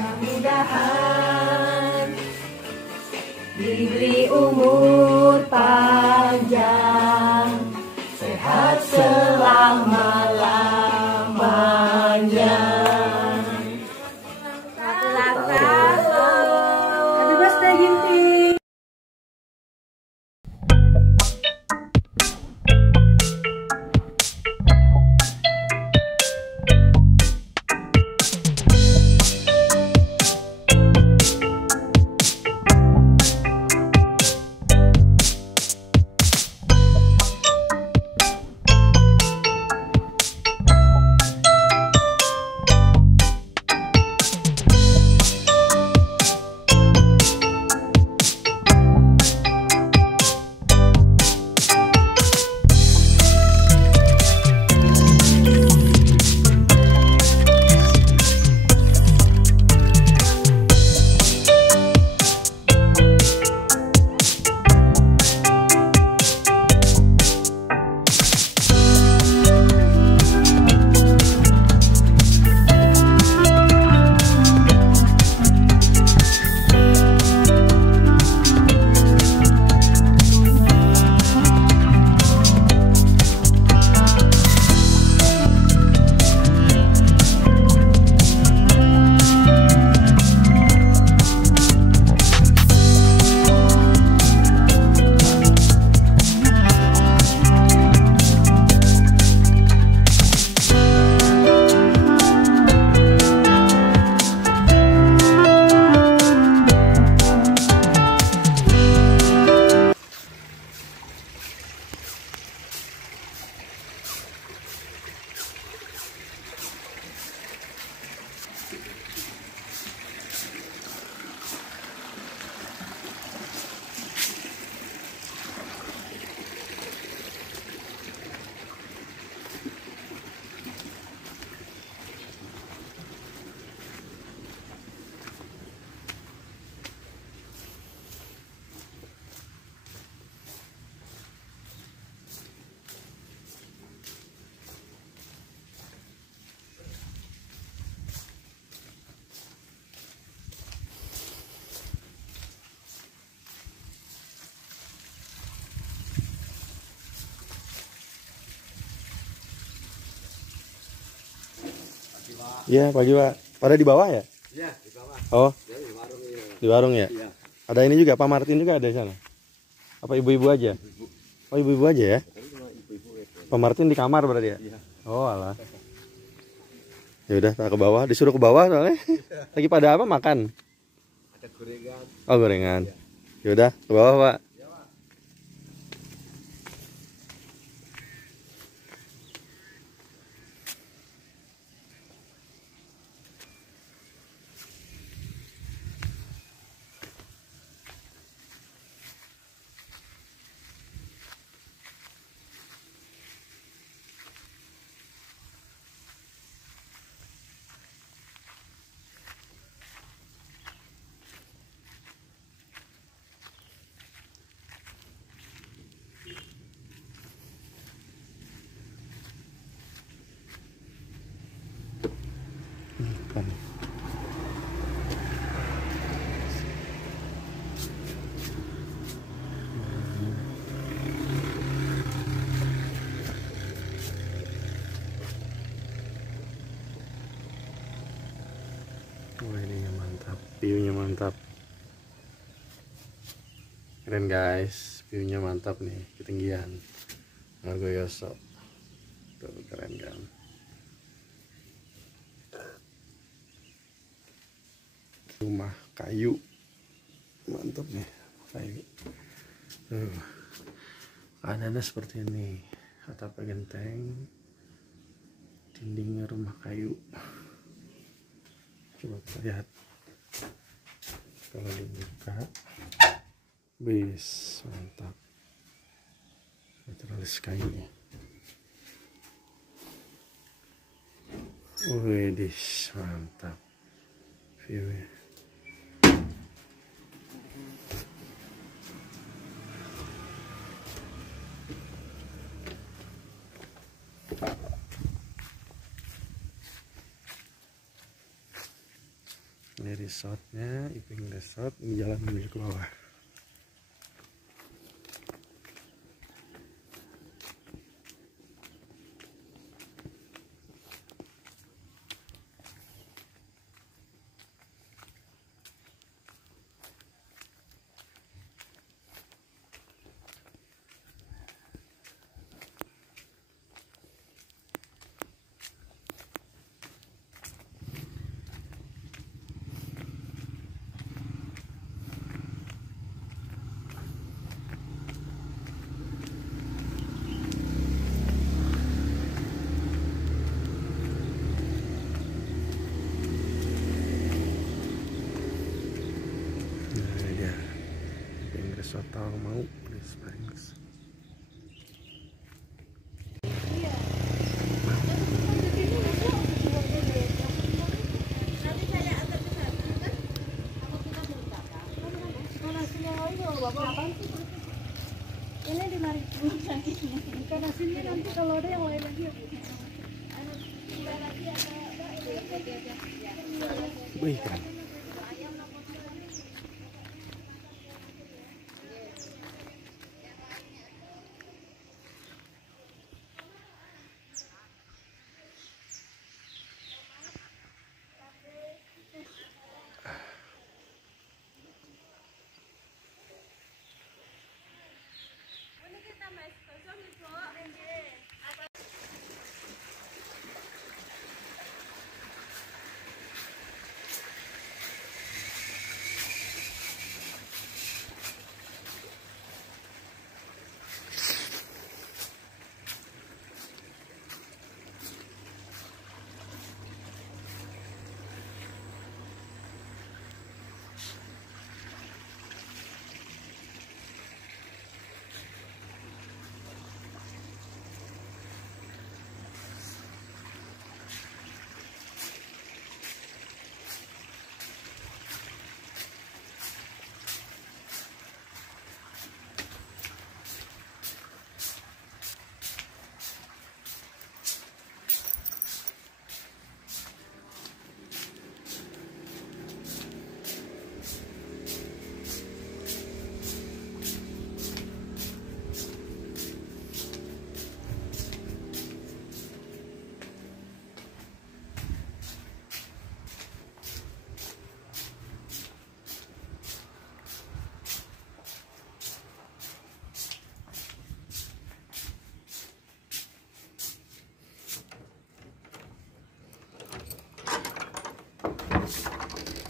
mudah-mudahan diberi umur panjang, sehat selama-lamanya. Happy birthday Ginting. Iya, pagi Pak. Pada di bawah ya? Iya, di bawah. Oh, Ya, di warung ini. di warung ya? Iya. Ada ini juga, Pak Martin juga ada di sana? Apa ibu-ibu aja? Oh, ibu-ibu aja ya? Pak Martin di kamar berarti ya? Iya. Oh, alah. Ya udah, tak ke bawah. Disuruh ke bawah soalnya. Lagi pada apa makan? Ada gorengan. Oh, gorengan. Ya udah, ke bawah, Pak. Wah, ini mantap, view-nya mantap. Keren guys, view-nya mantap nih, ketinggian Margoyoso. Tuh, keren kan. Rumah kayu. Mantap nih, kayu. Ada seperti ini, atapnya genteng, dindingnya rumah kayu. Coba kita lihat kalau dibuka, bis mantap, naturalis kayunya. Widih, mantap view-nya. Ini resortnya, Iping Resort. Ini jalan menuju ke bawah. Resort Tawangmangu Springs. Ini di mari karena sini nanti kalau ada yang lain lagi ya Bu. Wih, keren.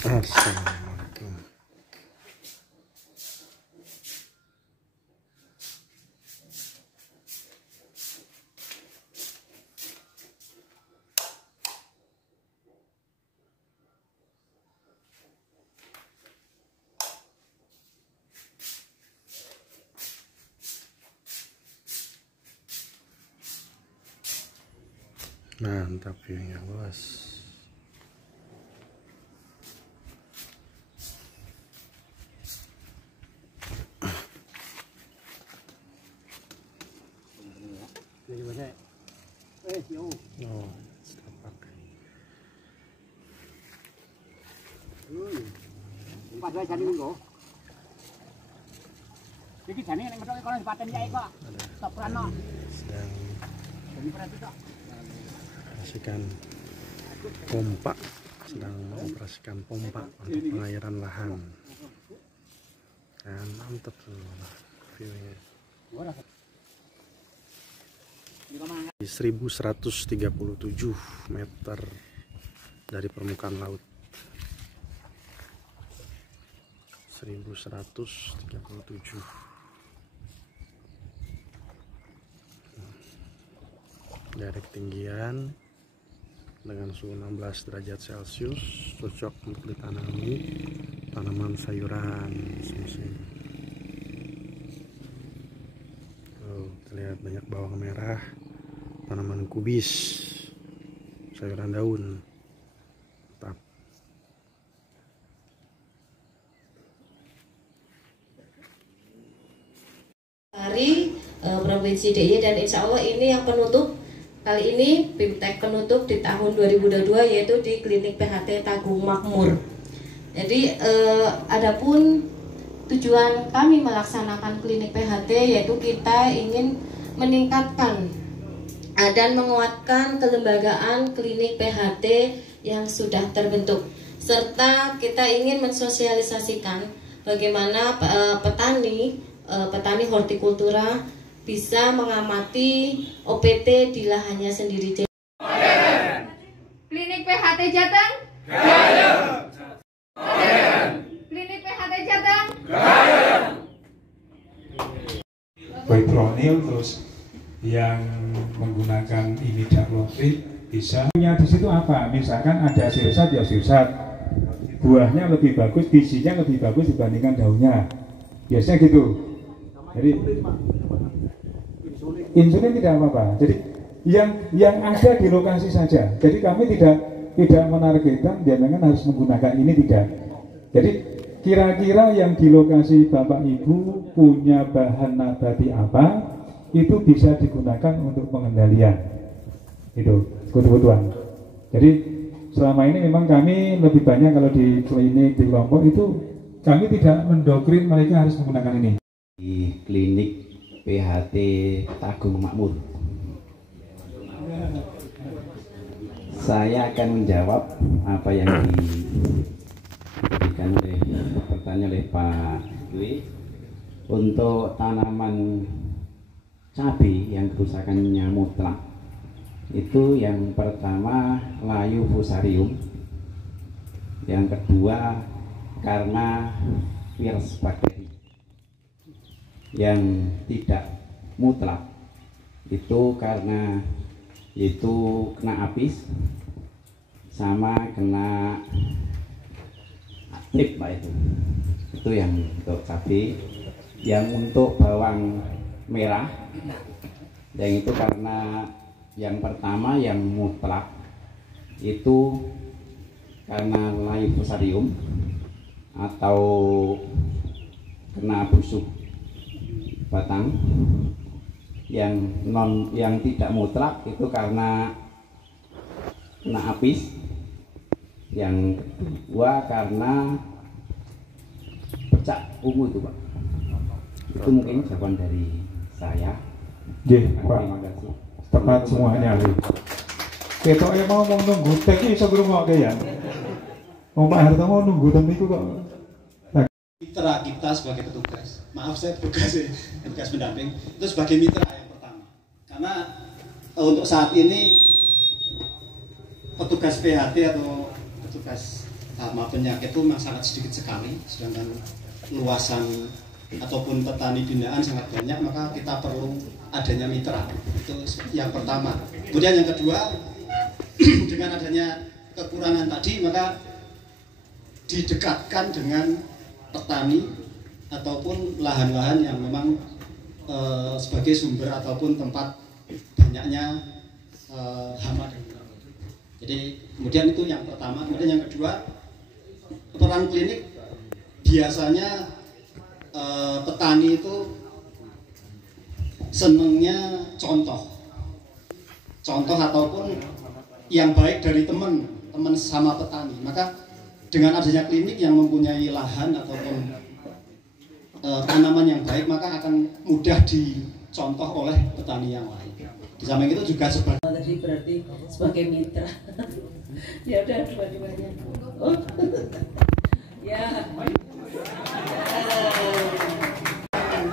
Assalamualaikum. Mantap view-nya, bos. Oh, setapak. Padahal jadi minggu. Jadi jadi yang medok kalau sepaten jai kok. Stop rano. Sedang Jadi berarti kok. operasikan pompa, sedang mengoperasikan pompa untuk pengairan lahan. Dan mantap tuh view-nya. Di 1137 meter dari permukaan laut. 1137. Dari ketinggian dengan suhu 16 derajat Celcius, cocok untuk ditanami tanaman sayuran musim-musim. Terlihat banyak bawang merah, tanaman kubis, sayuran daun. Mantap. Dari Provinsi DIY, dan insya Allah ini yang penutup kali ini BIMTEK penutup di tahun 2022 yaitu di Klinik PHT Tagung Makmur. Jadi adapun tujuan kami melaksanakan klinik PHT yaitu kita ingin meningkatkan dan menguatkan kelembagaan klinik PHT yang sudah terbentuk, serta kita ingin mensosialisasikan bagaimana petani hortikultura bisa mengamati OPT di lahannya sendiri. Klinik PHT Jateng. Klinik PHT Jateng. Fipronil, terus yang menggunakan imidacloprid bisa. Di situ apa? Misalkan ada sirsat ya sirsat, buahnya lebih bagus, bijinya lebih bagus dibandingkan daunnya. Biasanya gitu. Jadi insulin tidak apa-apa. Jadi yang ada di lokasi saja. Jadi kami tidak menargetkan jangan harus menggunakan ini, tidak. Jadi kira-kira yang di lokasi Bapak Ibu punya bahan nabati apa, itu bisa digunakan untuk pengendalian. Itu kebutuhan. Jadi selama ini memang kami lebih banyak kalau di klinik di kelompok itu kami tidak mendoktrin mereka harus menggunakan ini. Di klinik PHT Tagung Makmur, saya akan menjawab apa yang diberikan oleh pertanyaan oleh Pak Dwi. Untuk tanaman cabai yang kerusakannya mutlak, itu yang pertama layu fusarium, yang kedua karena virus bakteri. Yang tidak mutlak itu karena itu kena apis sama kena trip Pak, itu yang untuk cabai. Yang untuk bawang merah, yang itu karena yang pertama yang mutlak itu karena layu fusarium atau kena busuk batang. Yang tidak mutlak itu karena kena apis. Yang kedua karena pecah ungu itu Pak. Itu mungkin jawaban dari saya. Terima kasih. Tepat semuanya. Ketoknya mau nunggu tek iso ngrungokke ya. Pak Harto mau nunggu temiku kok. Mitra kita sebagai petugas, maaf saya petugas pendamping, itu sebagai mitra yang pertama. Karena untuk saat ini petugas PHT atau petugas hama penyakit itu memang sangat sedikit sekali, sedangkan luasan ataupun petani binaan sangat banyak, maka kita perlu adanya mitra. Itu yang pertama. Kemudian yang kedua, dengan adanya kekurangan tadi, maka didekatkan dengan petani ataupun lahan-lahan yang memang sebagai sumber ataupun tempat banyaknya hama. Jadi kemudian itu yang pertama. Kemudian yang kedua, peran klinik biasanya petani itu senangnya contoh ataupun yang baik dari teman sama petani. Maka dengan adanya klinik yang mempunyai lahan ataupun tanaman yang baik, maka akan mudah dicontoh oleh petani yang lain. Di samping itu juga Tadi berarti sebagai mitra. Ya udah dua-duanya. Oh. Ya.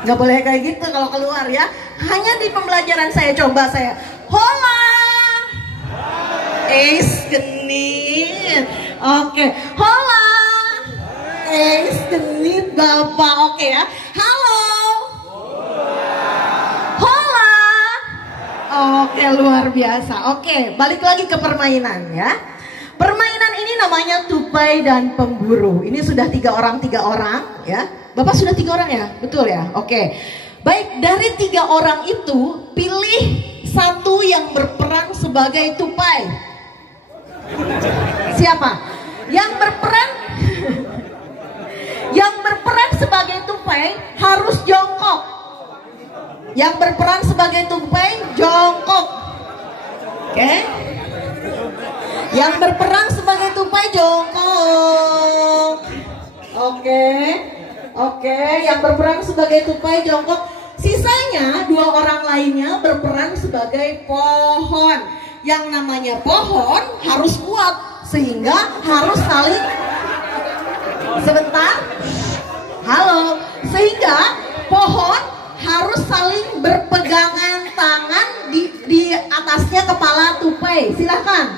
Nggak boleh kayak gitu kalau keluar ya. Hanya di pembelajaran saya coba saya. Hola. Genit. Oke. Hola. Genit Bapak. Oke ya. Halo. Hola. Oke, luar biasa. Oke, balik lagi ke permainan ya. Permainan ini namanya tupai dan pemburu. Ini sudah tiga orang ya. Bapak sudah 3 orang ya? Betul ya? Oke. Baik, dari 3 orang itu pilih satu yang berperan sebagai tupai. Siapa? Yang berperan sebagai tupai harus jongkok. Yang berperan sebagai tupai jongkok. Oke? Yang berperan sebagai tupai jongkok. Oke, yang berperan sebagai tupai jongkok. Sisanya 2 orang lainnya berperan sebagai pohon. Yang namanya pohon harus kuat, sehingga harus saling sebentar. Halo, sehingga pohon harus saling berpegangan tangan di atasnya kepala tupai. Silahkan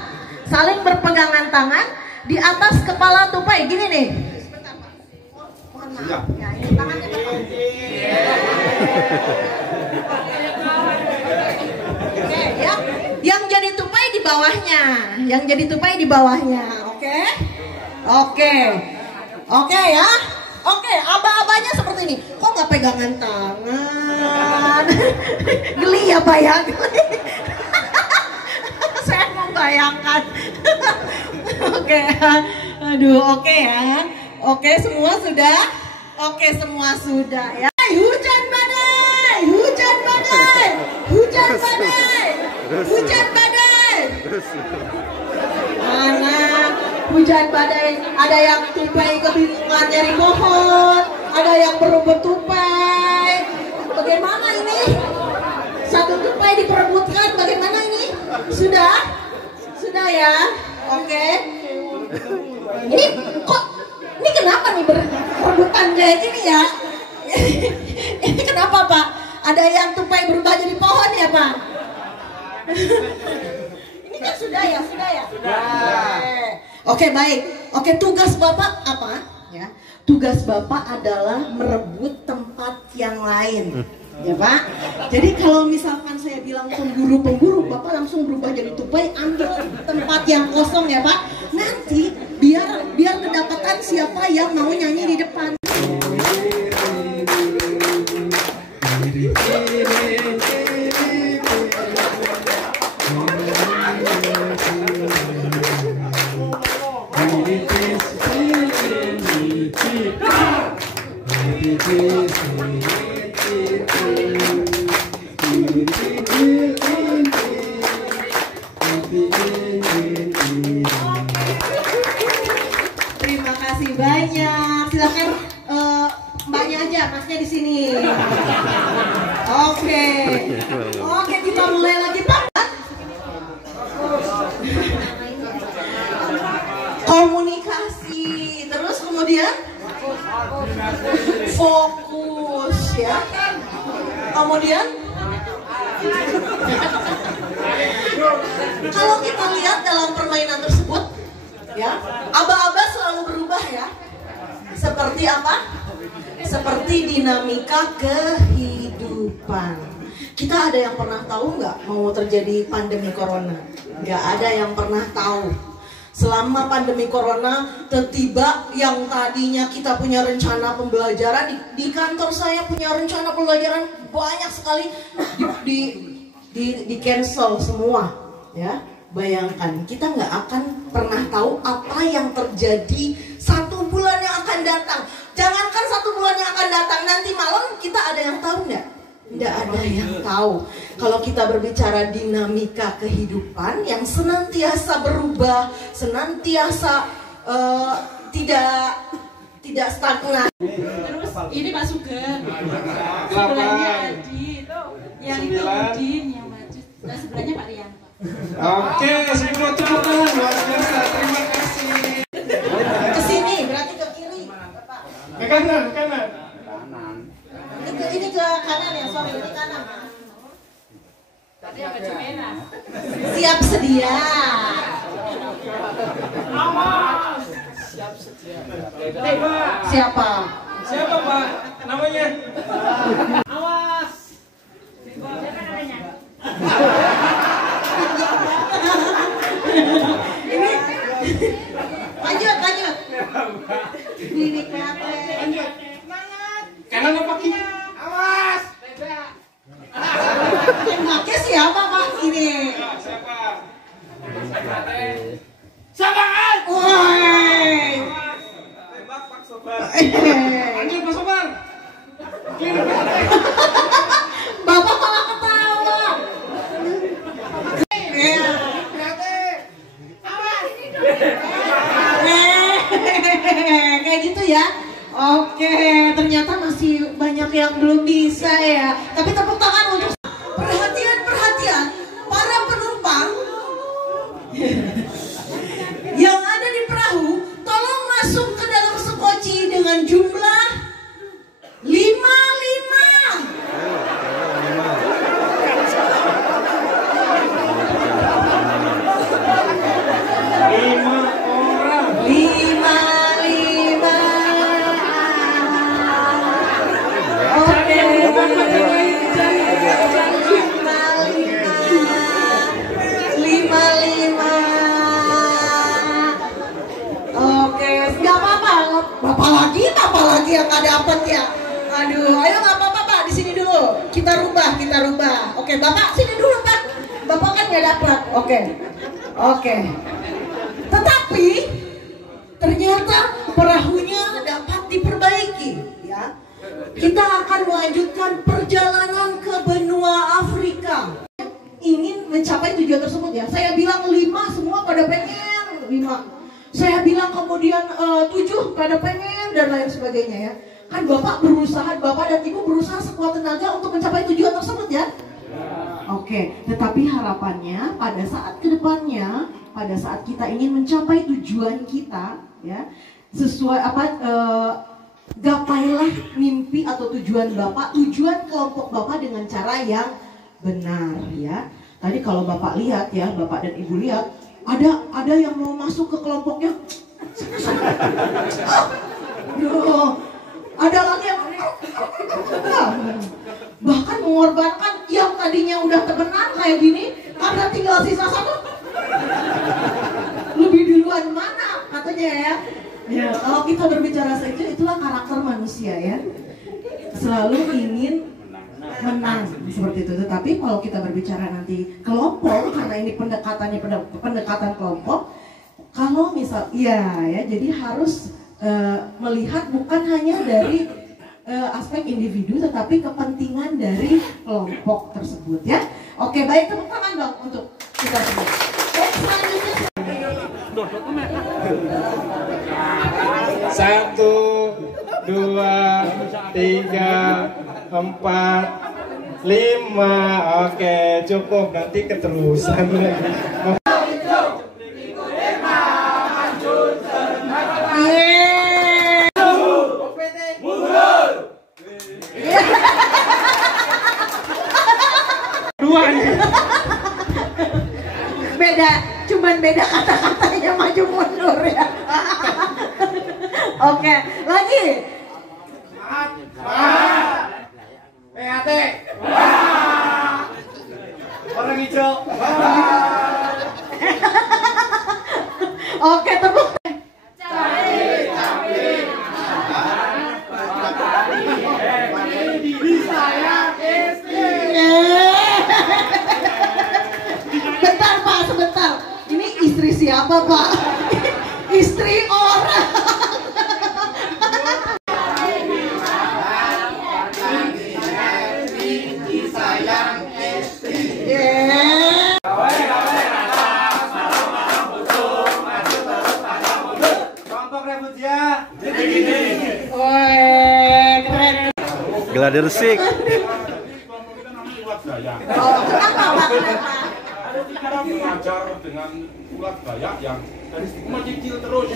saling berpegangan tangan di atas kepala tupai. Gini nih. Ya, ini tangannya Oke, ya. Yang jadi tupai di bawahnya. Oke ya. Oke, aba-abanya seperti ini. Kok nggak pegangan tangan? Geli ya Pak ya? Saya mau bayangkan. Oke, aduh, oke ya. Oke, semua sudah ya. Hujan badai. Mana hujan badai? Ada yang tupai kebingungan nyari pohon, ada yang berebut tupai. Bagaimana ini? Satu tupai diperebutkan, bagaimana ini? Sudah ya. Oke. Ini kenapa nih berebutan kayak gini ya? Ini kenapa Pak? Ada yang tupai berubah jadi pohon ya Pak? Ini kan sudah ya? Oke, baik. Oke, tugas Bapak apa? Ya, tugas Bapak adalah merebut tempat yang lain. Ya Pak. Jadi kalau misalkan saya bilang pemburu, Bapak langsung berubah jadi tupai, ambil tempat yang kosong ya Pak. Nanti biar kedapatan siapa yang mau nyanyi di depan. Terima kasih banyak. Silakan mbaknya aja, masnya di sini. Oke, kita mulai lagi Pak. Komunikasi, terus kemudian fokus ya. Kemudian kalau kita lihat dalam permainan tersebut ya, aba-aba selalu berubah ya. Seperti apa? Seperti dinamika kehidupan. Kita ada yang pernah tahu nggak mau terjadi pandemi corona? Nggak ada yang pernah tahu. Selama pandemi corona, tiba yang tadinya kita punya rencana pembelajaran di kantor saya punya rencana pembelajaran banyak sekali di cancel semua, ya. Bayangkan, kita nggak akan pernah tahu apa yang terjadi 1 bulan yang akan datang. Jangankan 1 bulan yang akan datang, nanti malam kita ada yang tahu nggak? Nggak ada yang tahu. Kalau kita berbicara dinamika kehidupan yang senantiasa berubah, senantiasa tidak stagnan. Terus ini Pak Sugeng, sebelahnya Adi, yang itu Udin, yang maju, nah sebelahnya Pak Rian. Oke, semua tepuk tangan luar biasa. Terima kasih. Ke sini, berarti ke kiri. Ke kanan. Ini ke kanan ya, sorry, ini kanan. Tadi yang baju merah. Siap sedia. Awas. Siap sedia. Siapa? Siapa Pak? Namanya? Awas. Siapa namanya? Ini lanjut. Ini kelihatan. Lanjut. Kanan apa kiri? Awas. Yang pakai siapa Pak? Ini. Siapa? Sabar. Woi. Tembak Pak Sobar. Lanjut Pak Sobar. Bapak malah ketawa. Kayak gitu ya. Oke, ternyata masih banyak yang belum bisa ya. Tapi tepuk tangan untuk perhatian para penumpang yang ada di perahu. Tolong masuk ke dalam sekoci dengan jumlah 5. Bapak lagi yang nggak dapet ya. Aduh, ayo nggak apa-apa Pak, di sini dulu. Kita rubah. Oke, Bapak sini dulu Pak. Bapak kan nggak dapet. Oke. Tetapi ternyata perahunya dapat diperbaiki. Ya, kita akan melanjutkan perjalanan ke benua Afrika. Ingin mencapai tujuan tersebut ya. Saya bilang 5, semua pada pengen 5. Saya bilang kemudian 7 pada pengen dan lain sebagainya ya. Kan Bapak dan Ibu berusaha sekuat tenaga untuk mencapai tujuan tersebut ya. Oke, tetapi harapannya pada saat kedepannya, pada saat kita ingin mencapai tujuan kita ya, sesuai gapailah mimpi atau tujuan Bapak, tujuan kelompok Bapak dengan cara yang benar ya. Tadi kalau Bapak lihat ya, Bapak dan Ibu lihat, ada yang mau masuk ke kelompoknya. Ada lagi yang bahkan mengorbankan yang tadinya udah temenan kayak gini, karena tinggal sisa 1. Lebih duluan mana katanya ya. Ya, kalau kita berbicara saja itulah karakter manusia ya. Selalu ingin menang seperti itu. Tetapi kalau kita berbicara nanti kelompok, karena ini pendekatan kelompok, kalau misal ya jadi harus melihat bukan hanya dari aspek individu, tetapi kepentingan dari kelompok tersebut ya. Oke, baik, tepuk tangan dong untuk kita semua. Baik, selanjutnya 1, 2, 3, 4, 5. Oke, cukup, nanti keterusan. Cuman beda kata-katanya maju mundur ya. Oke, lagi. PAT. Orang hijau. Oke, tepuk. Bentar Pak, sebentar. Ini istri siapa Pak? Istri orang. Gladi resik. Kita mengajar dengan ulat Dayak yang dari mencicil terus.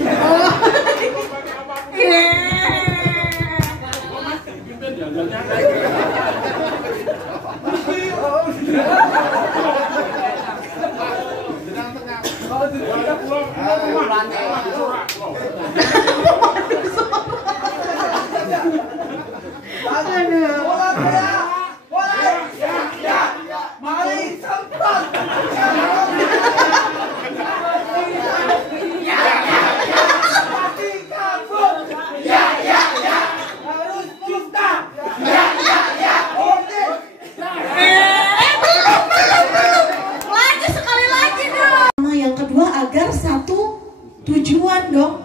Tujuan dong.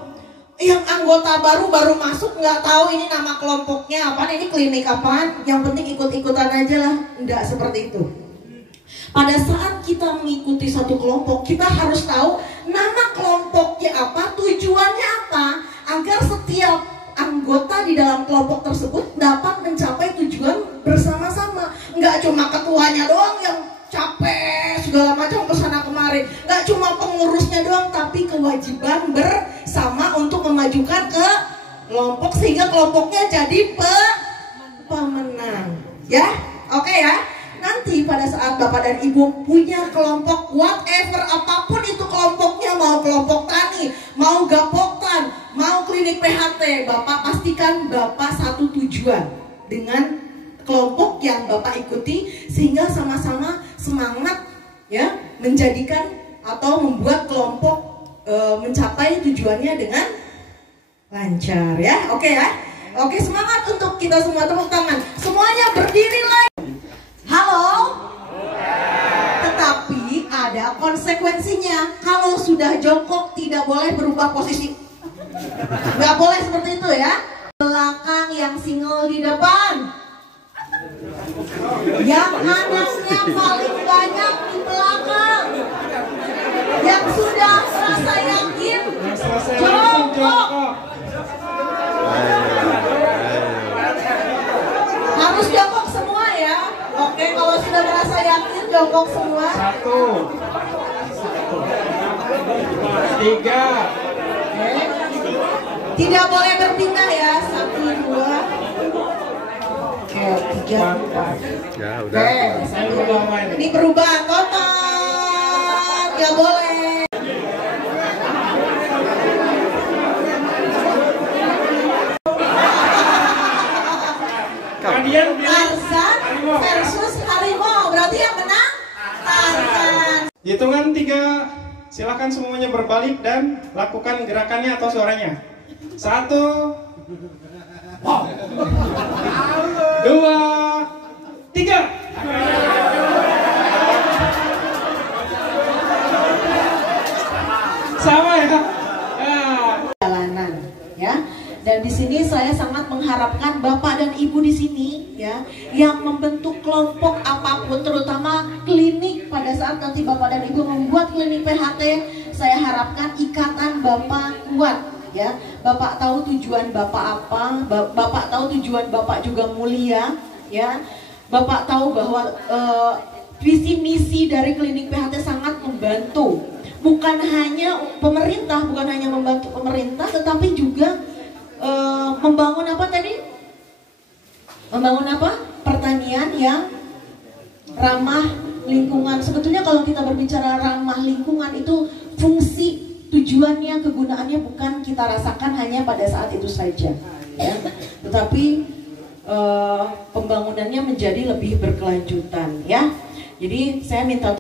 Yang anggota baru masuk nggak tahu ini nama kelompoknya apa, ini klinik apaan, yang penting ikut-ikutan aja lah. Nggak seperti itu. Pada saat kita mengikuti satu kelompok, kita harus tahu nama kelompoknya apa, tujuannya apa, agar setiap anggota kita di dalam kelompok tersebut dapat mencapai tujuan bersama-sama. Nggak cuma ketuanya doang yang capek segala macam kesana kemari, nggak cuma pengurusnya doang, tapi kewajiban bersama untuk memajukan ke kelompok sehingga kelompoknya jadi pemenang. Ya, oke ya. Nanti pada saat Bapak dan Ibu punya kelompok whatever apapun itu kelompoknya, mau kelompok tani, mau gapoktan, mau klinik PHT, Bapak pastikan Bapak satu tujuan dengan kelompok yang Bapak ikuti sehingga sama-sama semangat ya menjadikan atau membuat kelompok mencapai tujuannya dengan lancar ya. Oke ya. Oke, semangat untuk kita semua, tepuk tangan. Semuanya berdiri lagi. Halo? Tetapi ada konsekuensinya. Kalau sudah jongkok tidak boleh berubah posisi. Nggak boleh seperti itu ya. Belakang yang single di depan. Yang anaknya paling banyak di belakang. Yang sudah merasa yakin jongkok. Harus jongkok semua ya. Oke, kalau sudah merasa yakin jongkok semua. 1, 3. Tidak boleh berpindah ya. 1, 2. Oke, 3, 4. Ya udah. Oke, ini perubahan total. Gak boleh. Tarzan versus harimau, berarti yang menang Tarzan. Hitungan 3, silakan semuanya berbalik dan lakukan gerakannya atau suaranya. 1, 2, 3. Sama ya. Jalanan ya. Dan di sini saya sangat mengharapkan Bapak dan Ibu di sini ya yang membentuk kelompok apapun, terutama klinik pada saat nanti Bapak dan Ibu membuat klinik PHT, saya harapkan ikatan Bapak kuat ya. Bapak tahu tujuan Bapak apa, Bapak tahu tujuan Bapak juga mulia ya. Bapak tahu bahwa visi misi dari klinik PHT sangat membantu. Bukan hanya pemerintah, bukan hanya membantu pemerintah, tetapi juga membangun apa tadi? Membangun apa? Pertanian yang ramah lingkungan. Sebetulnya kalau kita berbicara ramah lingkungan itu fungsi, tujuannya, kegunaannya bukan kita rasakan hanya pada saat itu saja, ya. Tetapi pembangunannya menjadi lebih berkelanjutan, ya. Jadi saya minta